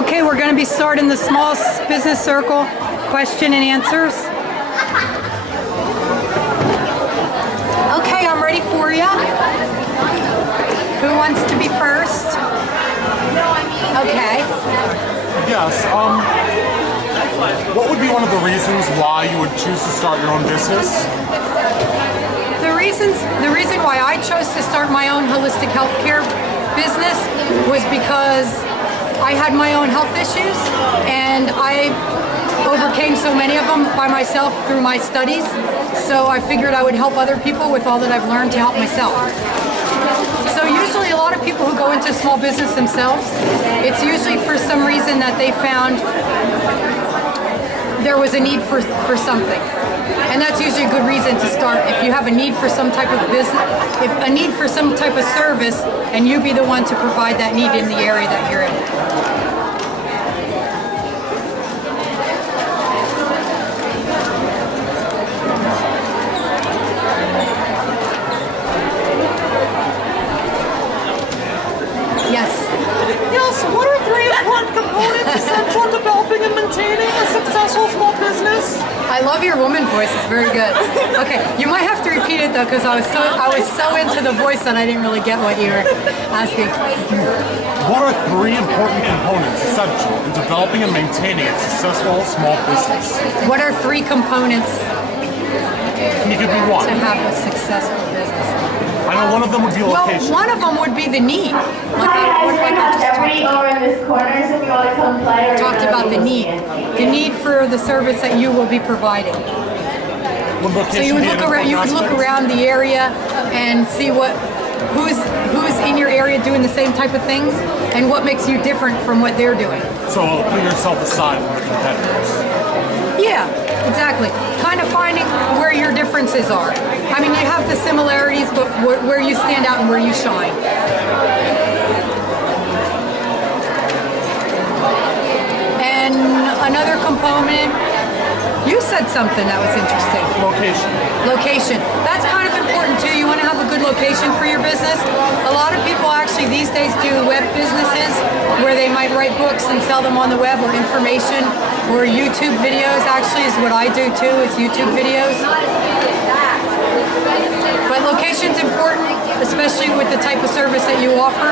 Okay, we're going to be starting the small business circle question and answers. Okay, I'm ready for you. Who wants to be first? Okay. Yes, what would be one of the reasons why you would choose to start your own business? The reason why I chose to start my own holistic healthcare business was because I had my own health issues and I overcame so many of them by myself through my studies. So I figured I would help other people with all that I've learned to help myself. So usually a lot of people who go into small business themselves, it's usually for some reason that they found there was a need for something. And that's usually a good reason to start. If you have a need for some type of business, if a need for some type of service, and you be the one to provide that need in the area that you're in. Yes. Yes, what are three important components essential in developing and maintaining a successful small business? I love your woman voice, it's very good. Okay, you might have to repeat it though, because I was so into the voice that I didn't really get what you were asking. What are three important components essential in developing and maintaining a successful small business? What are three components Can you give me one? to have a successful business? I know one of them would be Well, location. one of them would be the need. Hi guys, we have everybody over in this corner, so if you want to come play or Talked about the need. The need for the service that you will be providing. Would location So you would be look an around. You would important look aspect? around the area and see who's in your area doing the same type of things, and what makes you different from what they're doing. So put yourself aside from the competitors. Yeah, exactly. Kind of finding where your differences are. I mean, you have the similarities, but where you stand out and where you shine. And another component, you said something that was interesting. Location. Location. That's kind of important too. You want to have a good location for your business. A lot of people actually these days do web businesses where they might write books and sell them on the web, or information, or YouTube videos actually is what I do too. It's YouTube videos. But location's important, especially with the type of service that you offer.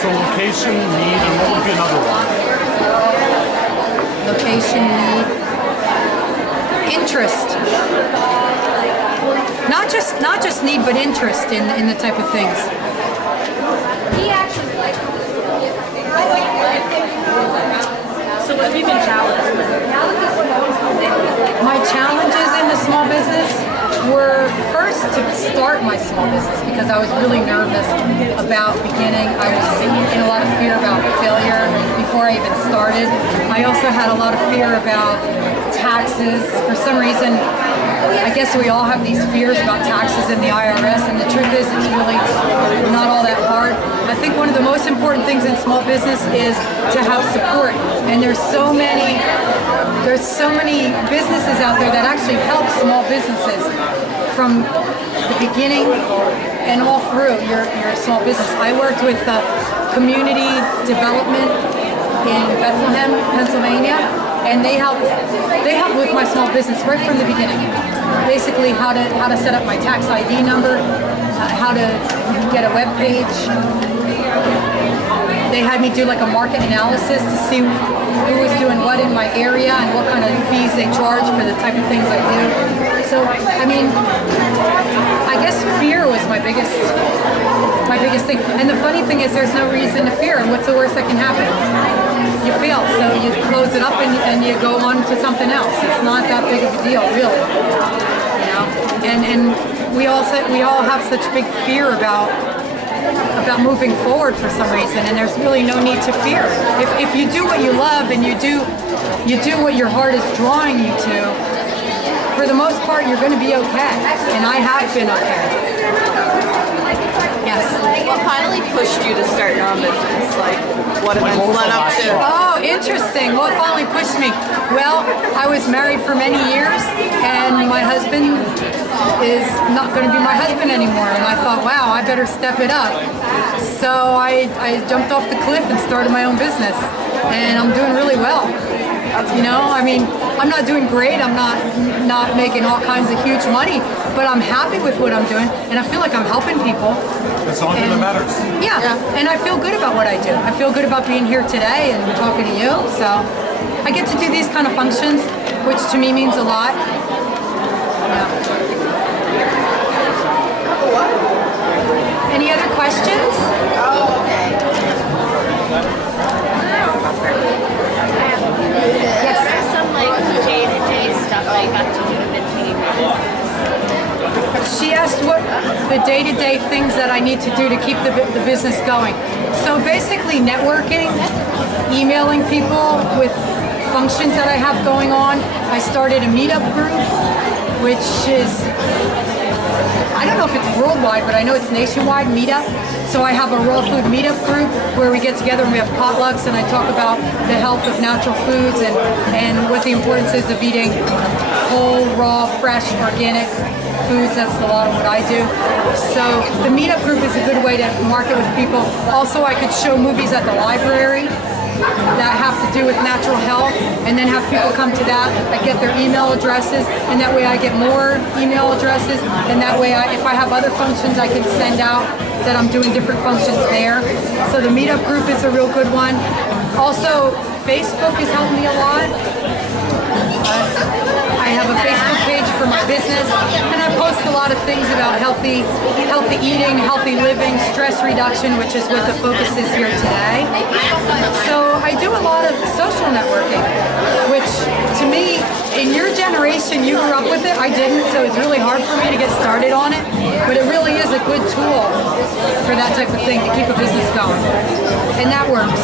So location, need, and what would be another one? Location, need, interest. Not just need, but interest in the type of things. So what have you been challenged with? My challenges in the small business were first to start my small business because I was really nervous about beginning. I was in a lot of fear about failure before I even started. I also had a lot of fear about taxes. For some reason, I guess we all have these fears about taxes in the IRS, and the truth is it's really not all that hard. I think one of the most important things in small business is to have support, and there's so many businesses out there that actually help small businesses from the beginning and all through your small business. I worked with community development in Bethlehem, Pennsylvania, and they helped with my small business right from the beginning. Basically, how to set up my tax ID number, how to get a web page. They had me do like a market analysis to see who was doing what in my area and what kind of fees they charge for the type of things I do. So, I mean, I guess fear was my biggest thing. And the funny thing is there's no reason to fear. And what's the worst that can happen? You fail. So you close it up and you go on to something else. It's not that big of a deal, really. You know? And we all have such big fear about moving forward for some reason, and there's really no need to fear. If you do what you love and you do what your heart is drawing you to, for the most part you're going to be okay, and I have been okay. Yes. What finally pushed you to start your own business? Like, what events led up to? Oh, interesting. What finally pushed me? Well, I was married for many years, and my husband is not going to be my husband anymore, and I thought, wow, I better step it up. So I jumped off the cliff and started my own business. and I'm doing really well. You know, I mean, I'm not doing great. I'm not making all kinds of huge money, but I'm happy with what I'm doing, and I feel like I'm helping people. That's the only thing that matters. Yeah, and I feel good about what I do. I feel good about being here today and talking to you. So I get to do these kind of functions, which to me means a lot. Yeah. Any other questions? Oh, okay. Yes. What are some like day-to-day stuff that you got to do to maintain your business? She asked what the day-to-day things that I need to do to keep the business going. So basically networking, emailing people with functions that I have going on. I started a meetup group, which is, I don't know if it's worldwide, but I know it's nationwide meetup. So I have a raw food meetup group where we get together and we have potlucks and I talk about the health of natural foods and what the importance is of eating whole, raw, fresh, organic foods. That's a lot of what I do. So the meetup group is a good way to market with people. Also, I could show movies at the library that have to do with natural health and then have people come to that. I get their email addresses and that way I get more email addresses and that way if I have other functions I can send out that I'm doing different functions there. So the meetup group is a real good one. Also, Facebook has helped me a lot. I have a Facebook page for my business and I post a lot of things about healthy eating, healthy living, stress reduction, which is what the focus is here today. So I do a lot of social networking, which to me, in your generation, you grew up with it. I didn't, so it's really hard for me to get started on it. But it really is a good tool for that type of thing to keep a business going. And that works.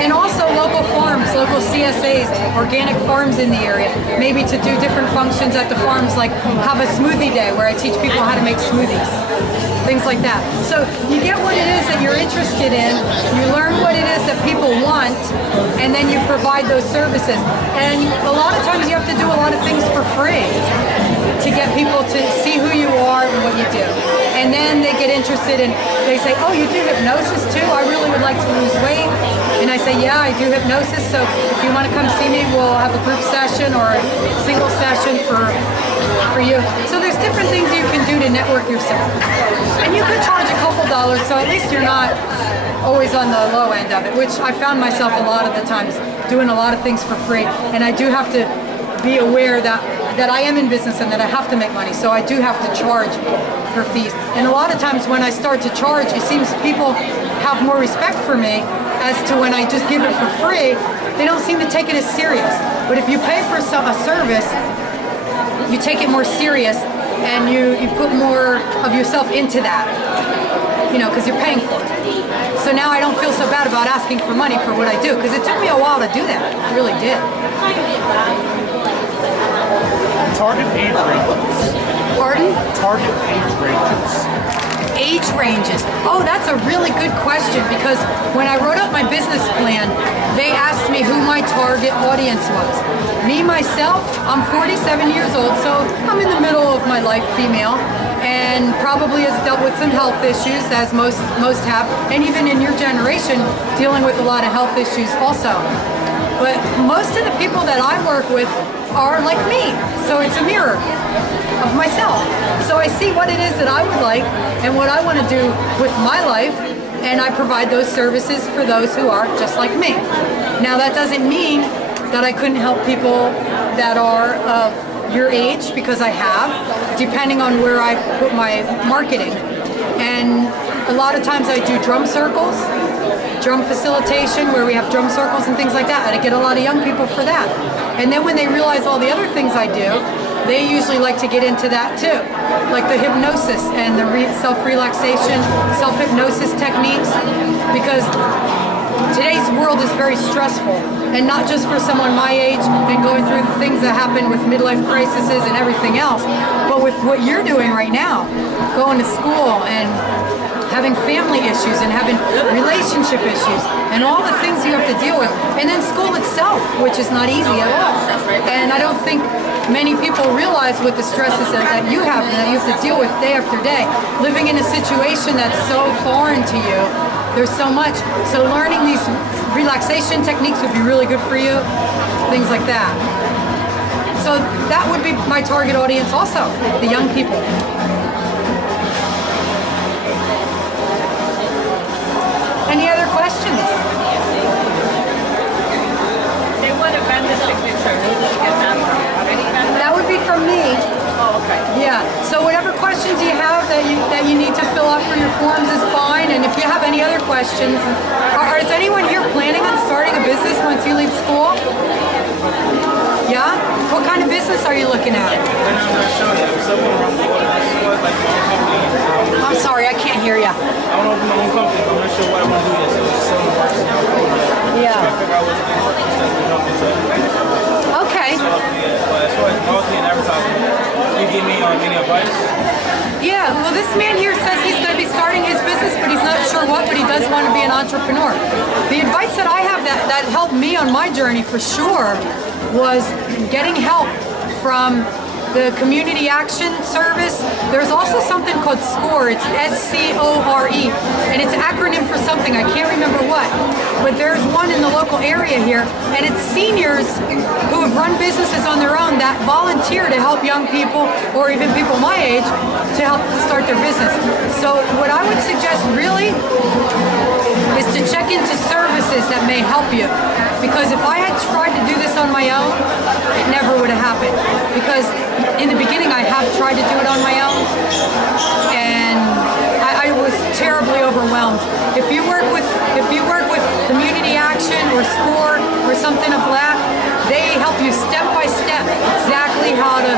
And also local farms, local CSAs, organic farms in the area. Maybe to do different functions at the farms, like have a smoothie day where I teach people how to make smoothies. Things like that. So you get what it is that you're interested in, you learn what it is that people want, and then you provide those services. And a lot of times you have to do a lot of things for free to get people to see who you are and what you do. And then they get interested and they say, oh, you do hypnosis too? I really would like to lose weight. And I say, yeah, I do hypnosis. So if you want to come see me, we'll have a group session or a single session for you. So there's different things you can do to network yourself. And you could charge a couple dollars, so at least you're not always on the low end of it, which I found myself a lot of the times doing a lot of things for free. And I do have to be aware that I am in business and that I have to make money, so I do have to charge for fees. And a lot of times when I start to charge, it seems people have more respect for me as to when I just give it for free, they don't seem to take it as serious. But if you pay for a service, you take it more serious and you put more of yourself into that, you know, because you're paying for it. So now I don't feel so bad about asking for money for what I do, because it took me a while to do that. It really did. Target age ranges. Pardon? Target age ranges. Age ranges. Oh, that's a really good question, because when I wrote up my business plan, they asked me who my target audience was. Me, myself, I'm 47 years old, so I'm in the middle of my life, female, and probably has dealt with some health issues, as most have, and even in your generation, dealing with a lot of health issues also. But most of the people that I work with are like me, so it's a mirror of myself. So I see what it is that I would like and what I want to do with my life, and I provide those services for those who are just like me. Now that doesn't mean that I couldn't help people that are of your age, because I have, depending on where I put my marketing. And a lot of times I do drum circles, drum facilitation, where we have drum circles and things like that, and I get a lot of young people for that. And then when they realize all the other things I do, they usually like to get into that too, like the hypnosis and the self-relaxation, self-hypnosis techniques, because today's world is very stressful, and not just for someone my age and going through the things that happen with midlife crises and everything else, but with what you're doing right now, going to school and having family issues and having relationship issues and all the things you have to deal with, and then school itself, which is not easy at all. And I don't think many people realize what the stresses that you have and that you have to deal with day after day, living in a situation that's so foreign to you. There's so much. So learning these relaxation techniques would be really good for you, things like that. So that would be my target audience also, the young people. Any other questions? They want to vend the signature. Who did you get that from? Already vend That would be from me. Oh, okay. Yeah. So whatever questions you have that you need to fill out for your forms is fine. And if you have any other questions, or is anyone here planning on starting a business once you leave school? Yeah? What kind of business are you looking at? I'm sorry, I can't hear you. I want to open my own company, but I'm not sure what I want to do yet. So it's selling works now. Yeah. I figure out what's going to instead of helping to Okay. But as far as marketing and advertising, can you give me any advice? Yeah, well, this man here says he's going to be starting his business, but he's not sure what, but he does want to be an entrepreneur. The advice that I have that helped me on my journey for sure was getting help from the Community Action Service. There's also something called SCORE. It's SCORE, and it's an acronym for something. I can't remember what, but there's one in the local area here, and it's seniors who have run businesses on their own that volunteer to help young people, or even people my age, to help start their business. So what I would suggest really is to check into services that may help you. Because if I had tried to do this on my own, it never would have happened. Because in the beginning, I have tried to do it on my own, and I was terribly overwhelmed. If you work with Community Action or SCORE or something of that, they help you step by step exactly how to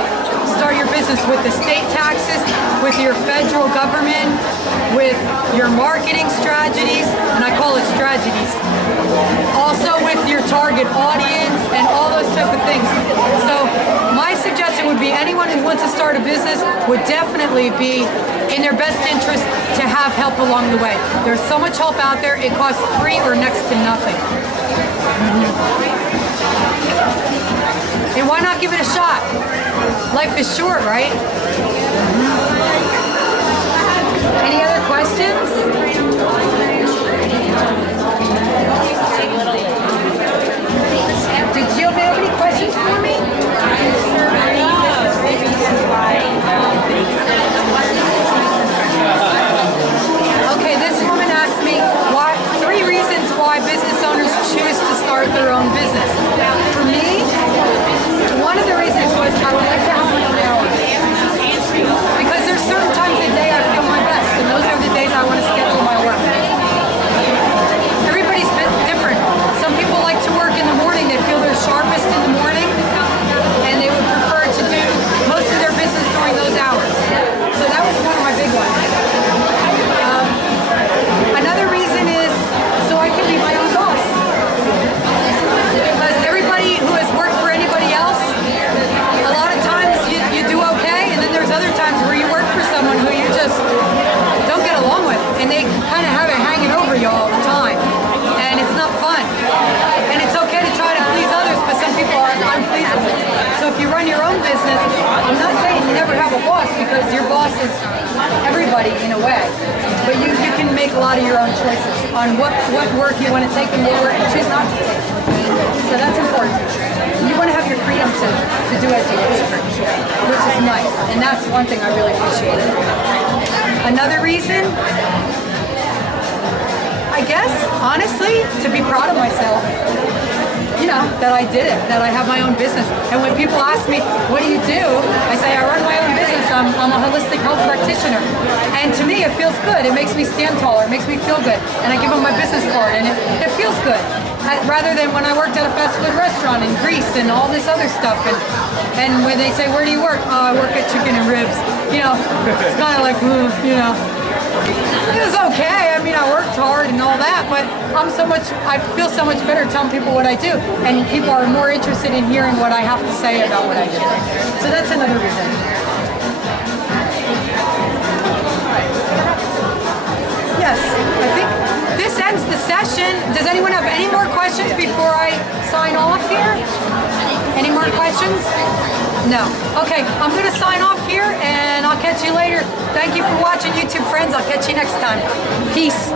start your business with the state taxes, with your federal government, with your marketing strategies, and I call it strategies. Also with your target audience and all those type of things. So my suggestion would be anyone who wants to start a business would definitely be in their best interest to have help along the way. There's so much help out there, it costs free or next to nothing. And why not give it a shot? Life is short, right? Any other questions? Did you have any questions for me? Okay, this woman asked me why 3 reasons why business owners choose to start their own business. For me, one of the reasons was I would like to have my own hours. Because there's certain times of the day I feel my best, and those are the days I want to schedule my work. Everybody's bit different. Some people like to work in the morning, they feel they're sharpest in the morning, and they would prefer to do most of their business during those hours. So that was one of my big ones. Another reason is so I can be my own boss. Because everybody who has worked for anybody else, a lot of times you do okay, and then there's other times where you work for someone who you just don't get along with, and they kind of have it hanging over you all the time, and it's not fun. And it's okay to try to please others, but some people are unpleasable. So if you run your own business, I'm not saying you never have a boss, because your boss is everybody in a way, but you can make a lot of your own choices on what work you want to take and what work you choose not to take. So that's important. You want to have your freedom to do as you wish, which is nice, and that's one thing I really appreciate. Another reason, I guess, honestly, to be proud of myself. You know, that I did it, that I have my own business. And when people ask me, what do you do? I say, I run my own business. I'm a holistic health practitioner. And to me, it feels good. It makes me stand taller. It makes me feel good. And I give them my business card, and it feels good. Rather than when I worked at a fast food restaurant in Greece and all this other stuff. And when they say, where do you work? Oh, I work at Chicken and Ribs. You know, it's kind of like, you know. It was okay. I mean, I worked hard and all that, but I feel so much better telling people what I do, and people are more interested in hearing what I have to say about what I do. So that's another reason. Yes, I think this ends the session. Does anyone have any more questions before I sign off here? Any more questions? No. Okay, I'm going to sign off here, and I'll catch you later. Thank you for watching, YouTube friends. I'll catch you next time. Peace.